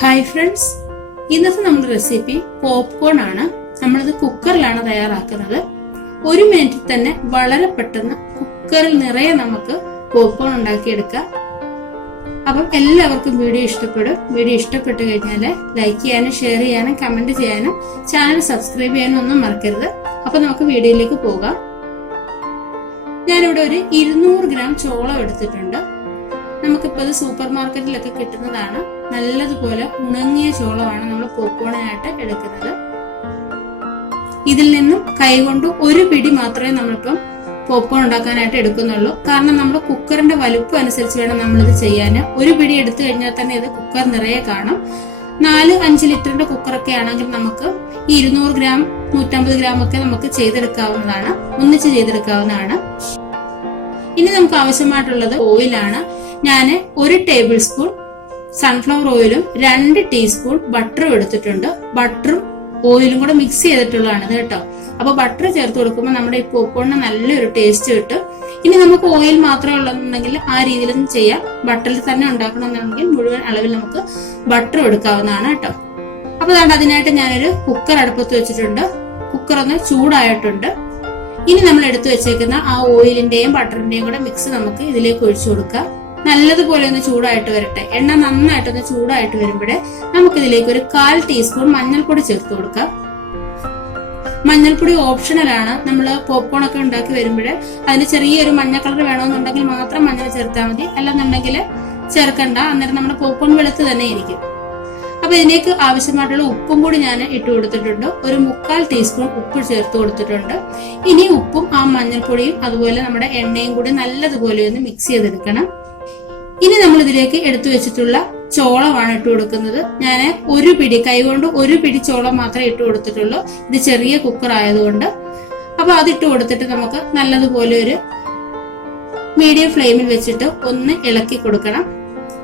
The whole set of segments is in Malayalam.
ഹായ് ഫ്രണ്ട്സ്, ഇന്നത്തെ നമ്മുടെ റെസിപ്പി പോപ്കോൺ ആണ്. നമ്മളിത് കുക്കറിലാണ് തയ്യാറാക്കുന്നത്. 1 മിനിറ്റിൽ തന്നെ വളരെ പെട്ടെന്ന് കുക്കറിൽ നിറയെ നമുക്ക് പോപ്കോൺ ഉണ്ടാക്കിയെടുക്കാം. അപ്പം എല്ലാവർക്കും വീഡിയോ ഇഷ്ടപ്പെടും. വീഡിയോ ഇഷ്ടപ്പെട്ടു കഴിഞ്ഞാൽ ലൈക്ക് ചെയ്യാനും ഷെയർ ചെയ്യാനും കമന്റ് ചെയ്യാനും ചാനൽ സബ്സ്ക്രൈബ് ചെയ്യാനും ഒന്നും മറക്കരുത്. അപ്പൊ നമുക്ക് വീഡിയോയിലേക്ക് പോകാം. ഞാനിവിടെ ഒരു 200 ഗ്രാം ചോളം എടുത്തിട്ടുണ്ട്. നമുക്കിപ്പോൾ ഇത് സൂപ്പർ മാർക്കറ്റിലൊക്കെ കിട്ടുന്നതാണ്. നല്ലതുപോലെ ഉണങ്ങിയ ചോളമാണ് നമ്മൾ പോപ്കോണിനായിട്ട് എടുക്കുന്നത്. ഇതിൽ നിന്നും കൈകൊണ്ട് 1 പിടി മാത്രമേ നമ്മളിപ്പം പോപ്കോൺ ഉണ്ടാക്കാനായിട്ട് എടുക്കുന്നുള്ളൂ. കാരണം നമ്മൾ കുക്കറിന്റെ വലുപ്പം അനുസരിച്ച് വേണം നമ്മളിത് ചെയ്യാൻ. 1 പിടി എടുത്തു കഴിഞ്ഞാൽ തന്നെ ഇത് കുക്കർ നിറയെ കാണും. 4-5 ലിറ്ററിന്റെ കുക്കറൊക്കെ ആണെങ്കിൽ നമുക്ക് 200 ഗ്രാം 150 ഗ്രാം ഒക്കെ നമുക്ക് ചെയ്തെടുക്കാവുന്നതാണ്, ഒന്നിച്ച് ചെയ്തെടുക്കാവുന്നതാണ്. ഇനി നമുക്ക് ആവശ്യമായിട്ടുള്ളത് ഓയിലാണ്. ഞാൻ 1 ടേബിൾ സ്പൂൺ സൺഫ്ലവർ ഓയിലും 2 ടീസ്പൂൺ ബട്ടറും എടുത്തിട്ടുണ്ട്. ബട്ടറും ഓയിലും കൂടെ മിക്സ് ചെയ്തിട്ടുള്ളതാണ് ഇത് കേട്ടോ. അപ്പൊ ബട്ടർ ചേർത്ത് കൊടുക്കുമ്പോൾ നമ്മുടെ ഈ പോപ്കോണിന് നല്ലൊരു ടേസ്റ്റ് കിട്ടും. ഇനി നമുക്ക് ഓയിൽ മാത്രമേ ഉള്ളതെന്നുണ്ടെങ്കിൽ ആ രീതിയിലൊന്നും ചെയ്യാം. ബട്ടറിൽ തന്നെ ഉണ്ടാക്കണമെന്നുണ്ടെങ്കിൽ മുഴുവൻ അളവിൽ നമുക്ക് ബട്ടർ എടുക്കാവുന്നതാണ് കേട്ടോ. അപ്പൊ അതിനായിട്ട് ഞാനൊരു കുക്കർ അടുപ്പത്ത് വെച്ചിട്ടുണ്ട്. കുക്കർ ഒന്ന് ചൂടായിട്ടുണ്ട്. ഇനി നമ്മൾ എടുത്തു വെച്ചേക്കുന്ന ആ ഓയിലിന്റെയും ബട്ടറിന്റെയും കൂടെ മിക്സ് നമുക്ക് ഇതിലേക്ക് ഒഴിച്ചു കൊടുക്കാം. നല്ലതുപോലെ ഒന്ന് ചൂടായിട്ട് വരട്ടെ. എണ്ണ നന്നായിട്ടൊന്ന് ചൂടായിട്ട് വരുമ്പോഴേ നമുക്കിതിലേക്ക് ഒരു 1/4 ടീസ്പൂൺ മഞ്ഞൾപ്പൊടി ചേർത്ത് കൊടുക്കാം. മഞ്ഞൾപ്പൊടി ഓപ്ഷണലാണ്. നമ്മൾ പോപ്കോൺ ഒക്കെ ഉണ്ടാക്കി വരുമ്പോഴേ അതിന് ചെറിയൊരു മഞ്ഞ കളർ വേണമെന്നുണ്ടെങ്കിൽ മാത്രം മഞ്ഞൾ ചേർത്താൽ മതി, അല്ലെന്നുണ്ടെങ്കിൽ ചേർക്കണ്ട. അന്നേരം നമ്മുടെ പോപ്കോൺ വെളുത്ത് തന്നെ ഇരിക്കും. അപ്പൊ ഇതിലേക്ക് ആവശ്യമായിട്ടുള്ള ഉപ്പും കൂടി ഞാൻ ഇട്ട് കൊടുത്തിട്ടുണ്ട്. ഒരു 1/4 ടീസ്പൂൺ ഉപ്പ് ചേർത്ത് കൊടുത്തിട്ടുണ്ട്. ഇനി ഉപ്പും ആ മഞ്ഞൾപ്പൊടിയും അതുപോലെ നമ്മുടെ എണ്ണയും കൂടി നല്ലതുപോലെ ഒന്ന് മിക്സ് ചെയ്തെടുക്കണം. ഇനി നമ്മൾ ഇതിലേക്ക് എടുത്തു വെച്ചിട്ടുള്ള ചോളമാണ് ഇട്ട് കൊടുക്കുന്നത്. ഞാൻ 1 പിടി കൈകൊണ്ട് 1 പിടി ചോളം മാത്രമേ ഇട്ട് കൊടുത്തിട്ടുള്ളൂ. ഇത് ചെറിയ കുക്കർ ആയതുകൊണ്ട്. അപ്പൊ അതിട്ട് കൊടുത്തിട്ട് നമുക്ക് നല്ലതുപോലെ ഒരു മീഡിയം ഫ്ലെയിമിൽ വെച്ചിട്ട് ഒന്ന് ഇളക്കി കൊടുക്കണം.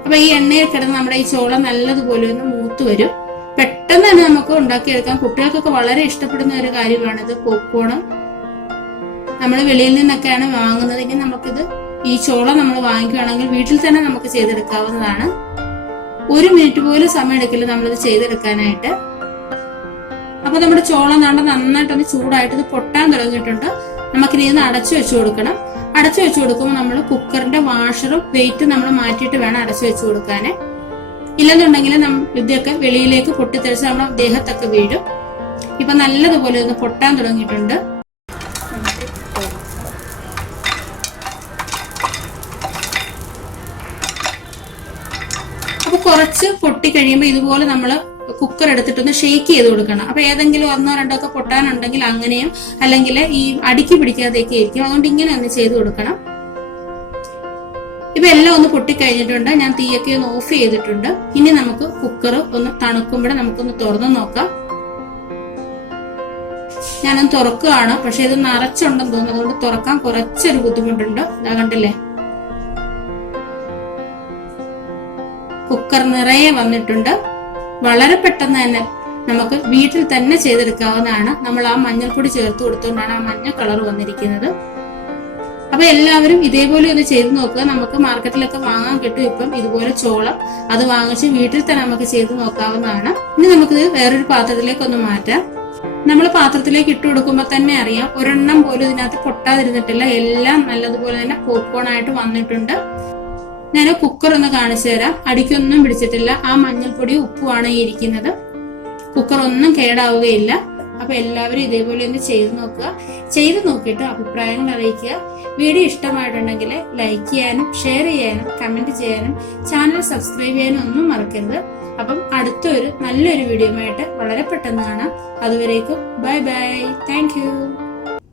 അപ്പൊ ഈ എണ്ണയിൽ കിടന്ന് നമ്മുടെ ഈ ചോളം നല്ലതുപോലെ ഒന്ന് മൂത്ത് വരും. പെട്ടെന്ന് തന്നെ നമുക്ക് ഉണ്ടാക്കിയെടുക്കാം. കുട്ടികൾക്കൊക്കെ വളരെ ഇഷ്ടപ്പെടുന്ന ഒരു കാര്യമാണിത് പോപ്കോൺ. നമ്മൾ വെളിയിൽ നിന്നൊക്കെയാണ് വാങ്ങുന്നത്. ഇനി നമുക്കിത് ഈ ചോളം നമ്മൾ വാങ്ങിക്കുകയാണെങ്കിൽ വീട്ടിൽ തന്നെ നമുക്ക് ചെയ്തെടുക്കാവുന്നതാണ്. 1 മിനിറ്റ് പോലും സമയം എടുക്കില്ല നമ്മളിത് ചെയ്തെടുക്കാനായിട്ട്. അപ്പൊ നമ്മുടെ ചോളം നന്നായിട്ടൊന്ന് ചൂടായിട്ട് ഇത് പൊട്ടാൻ തുടങ്ങിയിട്ടുണ്ട്. നമുക്കിനി ഇത് അടച്ചു വെച്ചു കൊടുക്കണം. അടച്ചു വെച്ചു കൊടുക്കുമ്പോൾ നമ്മൾ കുക്കറിന്റെ വാഷറും വെയിറ്റും നമ്മൾ മാറ്റിയിട്ട് വേണം അടച്ചു വെച്ചു കൊടുക്കാന്. ഇല്ലെന്നുണ്ടെങ്കിൽ ഇതൊക്കെ വെളിയിലേക്ക് പൊട്ടിത്തെറിച്ച് നമ്മുടെ ദേഹത്തൊക്കെ വീഴും. ഇപ്പൊ നല്ലതുപോലെ ഒന്ന് പൊട്ടാൻ തുടങ്ങിയിട്ടുണ്ട്. അപ്പൊ കുറച്ച് പൊട്ടി കഴിയുമ്പോൾ ഇതുപോലെ നമ്മൾ കുക്കർ എടുത്തിട്ടൊന്ന് ഷേക്ക് ചെയ്ത് കൊടുക്കണം. അപ്പൊ ഏതെങ്കിലും 1-2 ഒക്കെ പൊട്ടാനുണ്ടെങ്കിൽ അങ്ങനെയും, അല്ലെങ്കിൽ ഈ അടുക്കി പിടിക്കാതെയൊക്കെ ആയിരിക്കും. അതുകൊണ്ട് ഇങ്ങനെ ഒന്ന് ചെയ്ത് കൊടുക്കണം. ഇപ്പൊ എല്ലാം ഒന്ന് പൊട്ടിക്കഴിഞ്ഞിട്ടുണ്ട്. ഞാൻ തീയൊക്കെ ഒന്ന് ഓഫ് ചെയ്തിട്ടുണ്ട്. ഇനി നമുക്ക് കുക്കർ ഒന്ന് തണുക്കുമ്പോഴേ നമുക്കൊന്ന് തുറന്നു നോക്കാം. ഞാനൊന്ന് തുറക്കുകയാണ്. പക്ഷെ ഇത് നിറച്ചുണ്ടെന്ന് തോന്നുന്നു. അതുകൊണ്ട് തുറക്കാൻ കുറച്ചൊരു ബുദ്ധിമുട്ടുണ്ട്. ഇതാ കണ്ടില്ലേ, കുക്കർ നിറയെ വന്നിട്ടുണ്ട്. വളരെ പെട്ടെന്ന് തന്നെ നമുക്ക് വീട്ടിൽ തന്നെ ചെയ്തെടുക്കാവുന്നതാണ്. നമ്മൾ ആ മഞ്ഞൾപ്പൊടി ചേർത്ത് കൊടുത്തുകൊണ്ടാണ് ആ മഞ്ഞ കളർ വന്നിരിക്കുന്നത്. അപ്പൊ എല്ലാവരും ഇതേപോലെ ഒന്ന് ചെയ്ത് നോക്കുക. നമുക്ക് മാർക്കറ്റിലൊക്കെ വാങ്ങാൻ കിട്ടും ഇപ്പം ഇതുപോലെ ചോളം. അത് വാങ്ങിച്ച് വീട്ടിൽ തന്നെ നമുക്ക് ചെയ്ത് നോക്കാവുന്നതാണ്. ഇനി നമുക്കിത് വേറൊരു പാത്രത്തിലേക്ക് ഒന്ന് മാറ്റാം. നമ്മൾ പാത്രത്തിലേക്ക് ഇട്ട് കൊടുക്കുമ്പോൾ തന്നെ അറിയാം, ഒരെണ്ണം പോലും ഇതിനകത്ത് പൊട്ടാതിരുന്നിട്ടില്ല. എല്ലാം നല്ലതുപോലെ തന്നെ പോപ്കോൺ ആയിട്ട് വന്നിട്ടുണ്ട്. ഞാൻ കുക്കർ ഒന്ന് കാണിച്ചു തരാം. അടിക്കൊന്നും പിടിച്ചിട്ടില്ല. ആ മഞ്ഞൾപ്പൊടിയും ഉപ്പുമാണ് ഈ ഇരിക്കുന്നത്. കുക്കർ ഒന്നും കേടാവുകയില്ല. അപ്പൊ എല്ലാവരും ഇതേപോലെ ഒന്ന് ചെയ്ത് നോക്കുക. ചെയ്ത് നോക്കിയിട്ട് അഭിപ്രായങ്ങൾ അറിയിക്കുക. വീഡിയോ ഇഷ്ടമായിട്ടുണ്ടെങ്കിൽ ലൈക്ക് ചെയ്യാനും ഷെയർ ചെയ്യാനും കമന്റ് ചെയ്യാനും ചാനൽ സബ്സ്ക്രൈബ് ചെയ്യാനും ഒന്നും മറക്കരുത്. അപ്പം അടുത്തൊരു നല്ലൊരു വീഡിയോയുമായിട്ട് വളരെ പെട്ടെന്ന് കാണാം. അതുവരേക്കും ബൈ ബൈ. Thank you.